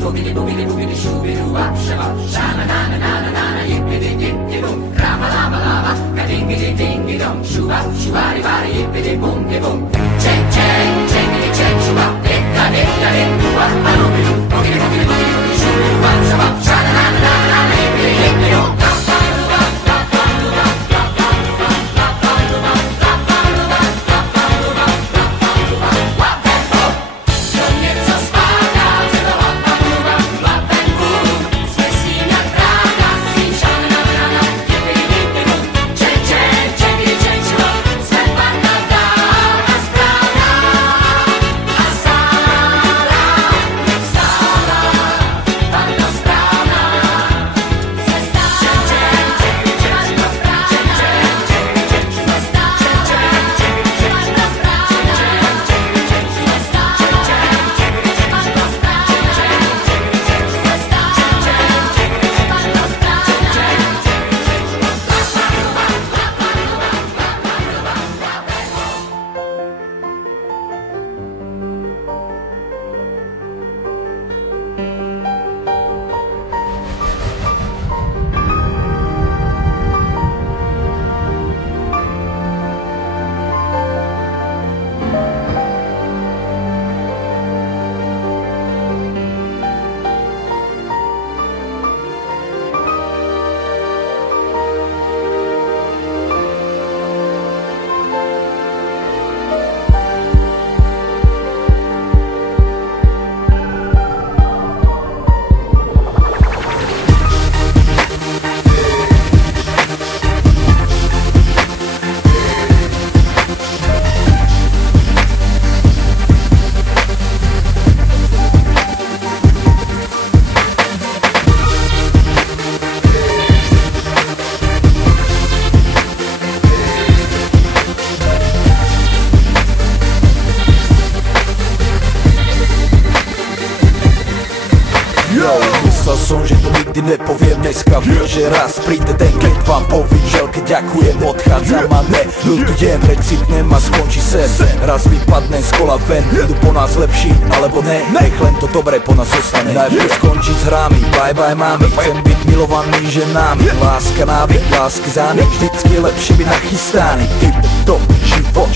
boogity boogity boogity boogity shooby doo wop shabba shana na na na na na yippity yippity boom rama lama lama ka dingity dingy dong shooba shoobari bari yippity boom boom cheng cheng chengity cheng shooba dicka dicka dicka wop boogity boogity boogity boogity shooby doo wop shabba shana na na na na yippity yippity boom. Myslel som, že to nikdy nepoviem, dneska viem, že raz príde ten, keď vám povím želke, ďakujem, odchádzam a neľutujem, recitnem a skončí sen. Raz vypadnem z kola ven, idú po nás lepší, alebo ne, nech len to dobré po nás zostane. Najprv skončí s hrami, bye bye mami, chcem byť milovaný ženami, láska návyk, lásky zánik, vždycky je lepšie byť nachystaný. To život,